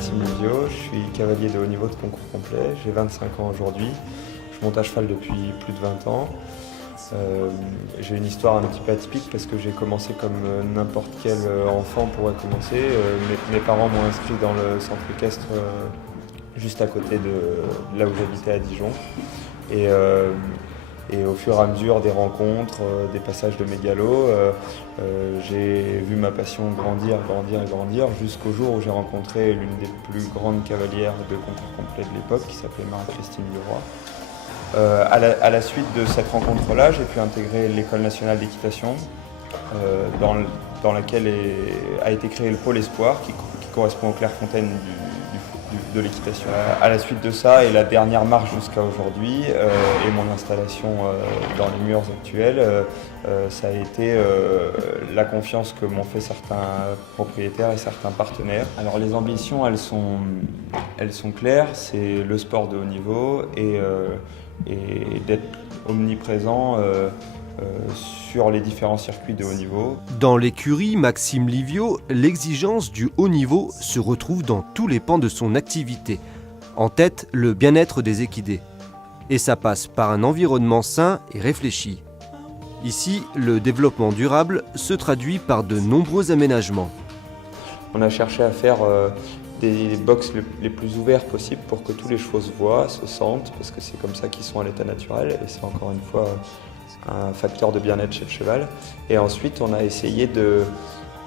Maxime Livio, je suis cavalier de haut niveau de concours complet, j'ai 25 ans aujourd'hui, je monte à cheval depuis plus de 20 ans. J'ai une histoire un petit peu atypique parce que j'ai commencé comme n'importe quel enfant pourrait commencer. Mes parents m'ont inscrit dans le centre équestre juste à côté de là où j'habitais à Dijon. Et au fur et à mesure des rencontres, des passages de mégalos, j'ai vu ma passion grandir jusqu'au jour où j'ai rencontré l'une des plus grandes cavalières de concours complet de l'époque qui s'appelait Marie-Christine Leroy. À la suite de cette rencontre-là, j'ai pu intégrer l'École nationale d'équitation, dans laquelle a été créé le pôle Espoir, qui correspond aux Clairefontaine de l'équitation. À la suite de ça, et la dernière marche jusqu'à aujourd'hui, et mon installation dans les murs actuels, ça a été la confiance que m'ont fait certains propriétaires et certains partenaires. Alors les ambitions, elles sont claires, c'est le sport de haut niveau et d'être omniprésent sur les différents circuits de haut niveau. Dans l'écurie Maxime Livio, l'exigence du haut niveau se retrouve dans tous les pans de son activité. En tête, le bien-être des équidés. Et ça passe par un environnement sain et réfléchi. Ici, le développement durable se traduit par de nombreux aménagements. On a cherché à faire des box les plus ouverts possibles pour que tous les chevaux se voient, se sentent, parce que c'est comme ça qu'ils sont à l'état naturel, et c'est encore une fois un facteur de bien-être chez le cheval. Et ensuite, on a essayé de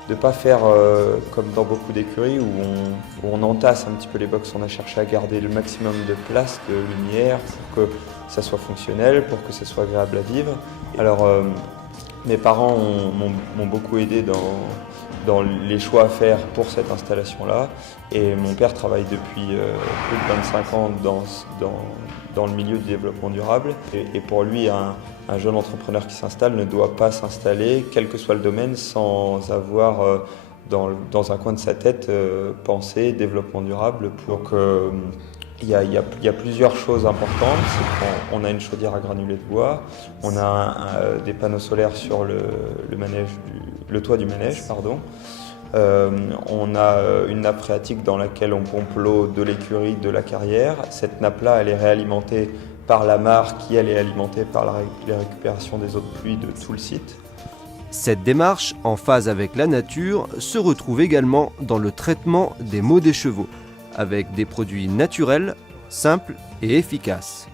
ne pas faire comme dans beaucoup d'écuries où on entasse un petit peu les box. On a cherché à garder le maximum de place, de lumière, pour que ça soit fonctionnel, pour que ça soit agréable à vivre. Alors, mes parents m'ont beaucoup aidé dans les choix à faire pour cette installation-là. Et mon père travaille depuis plus de 25 ans dans le milieu du développement durable. Et pour lui, un jeune entrepreneur qui s'installe ne doit pas s'installer, quel que soit le domaine, sans avoir dans un coin de sa tête pensé développement durable. Il y a plusieurs choses importantes. C'est qu'on a une chaudière à granulés de bois, on a des panneaux solaires sur le toit du manège. On a une nappe phréatique dans laquelle on pompe l'eau de l'écurie, de la carrière. Cette nappe-là, elle est réalimentée par la mare qui, elle, est alimentée par les récupérations des eaux de pluie de tout le site. Cette démarche, en phase avec la nature, se retrouve également dans le traitement des maux des chevaux, avec des produits naturels, simples et efficaces.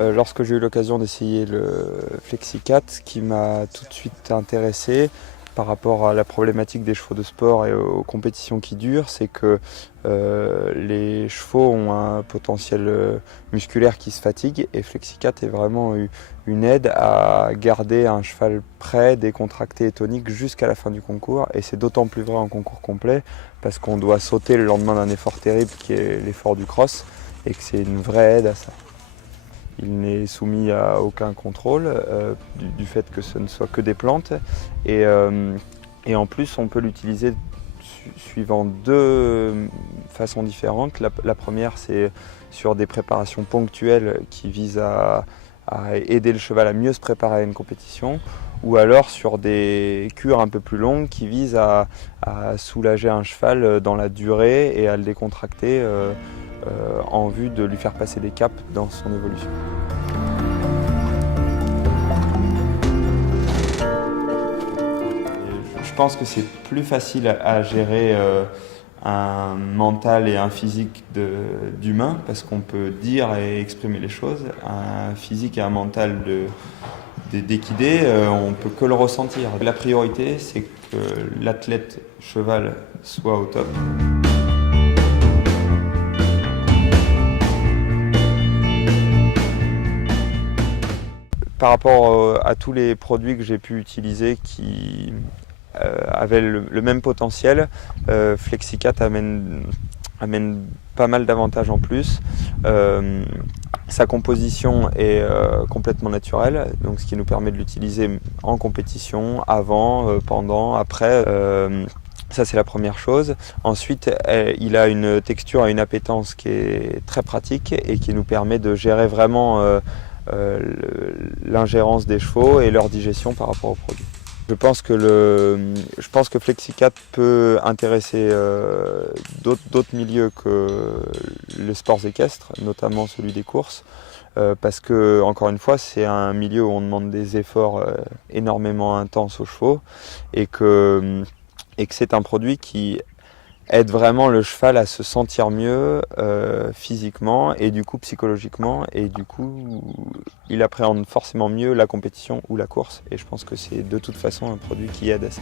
Lorsque j'ai eu l'occasion d'essayer le Flexicat, ce qui m'a tout de suite intéressé par rapport à la problématique des chevaux de sport et aux compétitions qui durent, c'est que les chevaux ont un potentiel musculaire qui se fatigue, et Flexicat est vraiment une aide à garder un cheval prêt, décontracté et tonique jusqu'à la fin du concours. Et c'est d'autant plus vrai en concours complet parce qu'on doit sauter le lendemain d'un effort terrible qui est l'effort du cross, et que c'est une vraie aide à ça. Il n'est soumis à aucun contrôle du fait que ce ne soit que des plantes. Et en plus, on peut l'utiliser suivant deux façons différentes. La première, c'est sur des préparations ponctuelles qui visent à aider le cheval à mieux se préparer à une compétition, ou alors sur des cures un peu plus longues qui visent à soulager un cheval dans la durée et à le décontracter en vue de lui faire passer des caps dans son évolution. Je pense que c'est plus facile à gérer un mental et un physique d'humain, parce qu'on peut dire et exprimer les choses. Un physique et un mental d'équidé, on ne peut que le ressentir. La priorité, c'est que l'athlète cheval soit au top. Par rapport à tous les produits que j'ai pu utiliser qui avait le même potentiel, Flexicat amène pas mal d'avantages en plus. Sa composition est complètement naturelle, donc ce qui nous permet de l'utiliser en compétition, avant, pendant, après. Ça, c'est la première chose. Ensuite, il a une texture et une appétence qui est très pratique et qui nous permet de gérer vraiment l'ingérence des chevaux et leur digestion par rapport au produit. Je pense que Flexicat peut intéresser d'autres milieux que les sports équestres, notamment celui des courses, parce que, encore une fois, c'est un milieu où on demande des efforts énormément intenses aux chevaux et que c'est un produit qui aide vraiment le cheval à se sentir mieux physiquement et du coup psychologiquement, et du coup il appréhende forcément mieux la compétition ou la course, et je pense que c'est de toute façon un produit qui aide à ça.